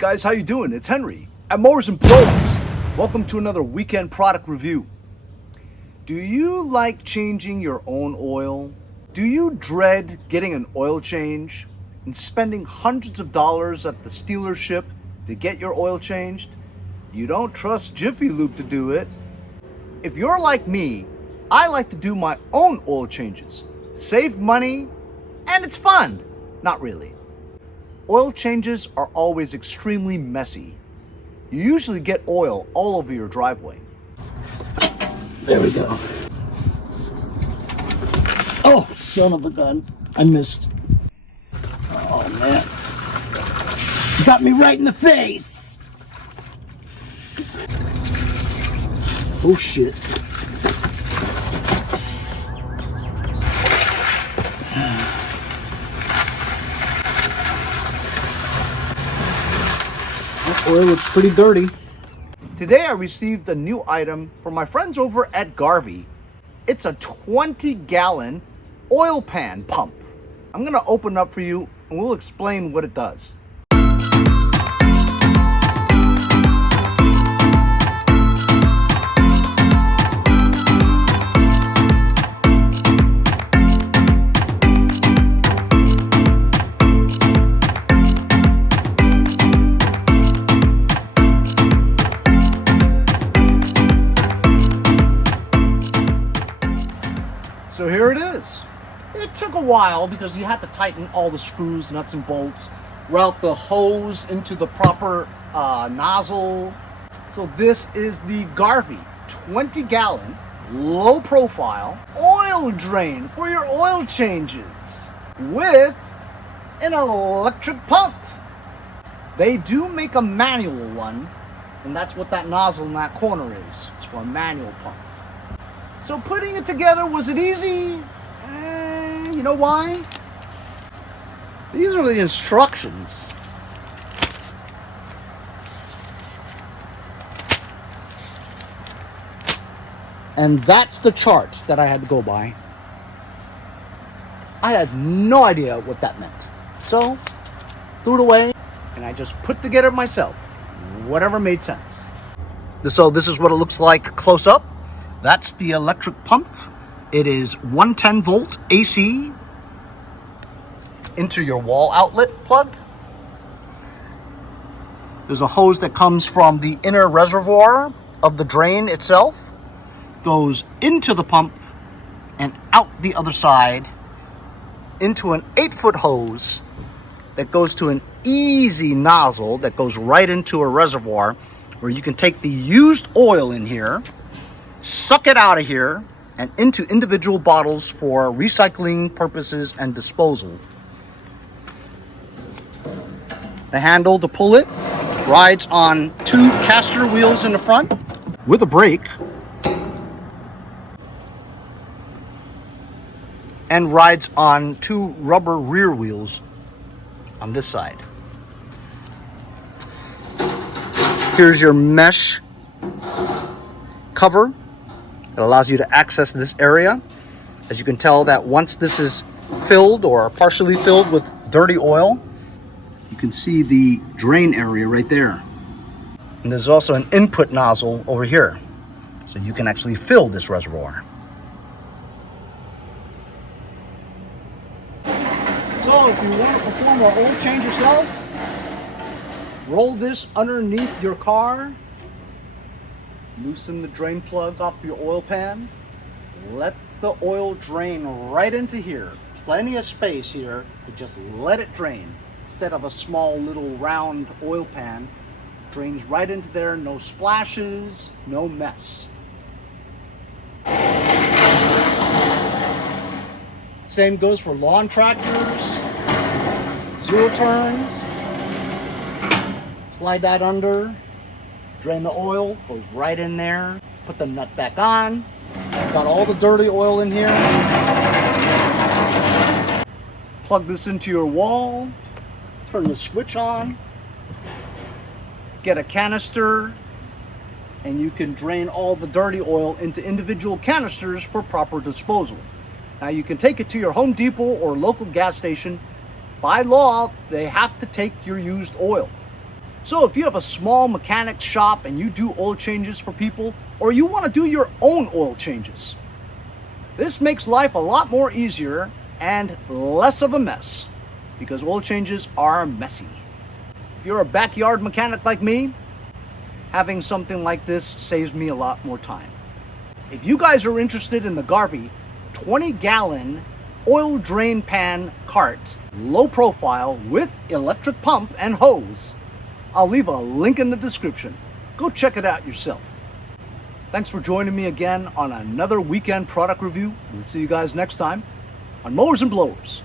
guys, how you doing? It's Henry at Mowers and Blowers. Welcome to another weekend product review. Do you like changing your own oil? Do you dread getting an oil change and spending hundreds of dollars at the dealership to get your oil changed? You don't trust Jiffy Lube to do it. If you're like me, I like to do my own oil changes. Save money, and it's fun. Not really. Oil changes are always extremely messy. You usually get oil all over your driveway. There we go. Oh, son of a gun. I missed. Oh, man. Got me right in the face. Oh, shit. Oil looks pretty dirty. Today I received a new item from my friends over at Garvee. It's a 20-gallon oil pan pump. I'm gonna open it up for you and we'll explain what it does. So here it is. It took a while because you had to tighten all the screws, nuts and bolts, route the hose into the proper nozzle. So this is the Garvee 20-gallon, low profile oil drain for your oil changes with an electric pump. They do make a manual one, and that's what that nozzle in that corner is. It's for a manual pump. So putting it together, was it easy? You know why? These are the instructions. And that's the chart that I had to go by. I had no idea what that meant. So, threw it away, and I just put together myself whatever made sense. So this is what it looks like close up. That's the electric pump. It is 110 volt AC into your wall outlet plug. There's a hose that comes from the inner reservoir of the drain itself, goes into the pump and out the other side into an 8-foot hose that goes to an easy nozzle that goes right into a reservoir where you can take the used oil in here, suck it out of here and into individual bottles for recycling purposes and disposal. The handle to pull it rides on 2 caster wheels in the front with a brake and rides on 2 rubber rear wheels on this side. Here's your mesh cover that allows you to access this area. As you can tell, that once this is filled or partially filled with dirty oil, you can see the drain area right there. And there's also an input nozzle over here, so you can actually fill this reservoir. So if you want to perform an oil change yourself, roll this underneath your car, loosen the drain plug off your oil pan, let the oil drain right into here. Plenty of space here to just let it drain. Instead of a small little round oil pan, drains right into there, no splashes, no mess. Same goes for lawn tractors, 0 turns. Slide that under. Drain the oil, goes right in there. Put the nut back on. Got all the dirty oil in here. Plug this into your wall. Turn the switch on. Get a canister. And you can drain all the dirty oil into individual canisters for proper disposal. Now you can take it to your Home Depot or local gas station. By law, they have to take your used oil. So if you have a small mechanic shop and you do oil changes for people, or you want to do your own oil changes, this makes life a lot more easier and less of a mess, because oil changes are messy. If you're a backyard mechanic like me, having something like this saves me a lot more time. If you guys are interested in the Garvee 20-gallon oil drain pan cart, low profile with electric pump and hose, I'll leave a link in the description. Go check it out yourself. Thanks for joining me again on another weekend product review. We'll see you guys next time on Mowers and Blowers.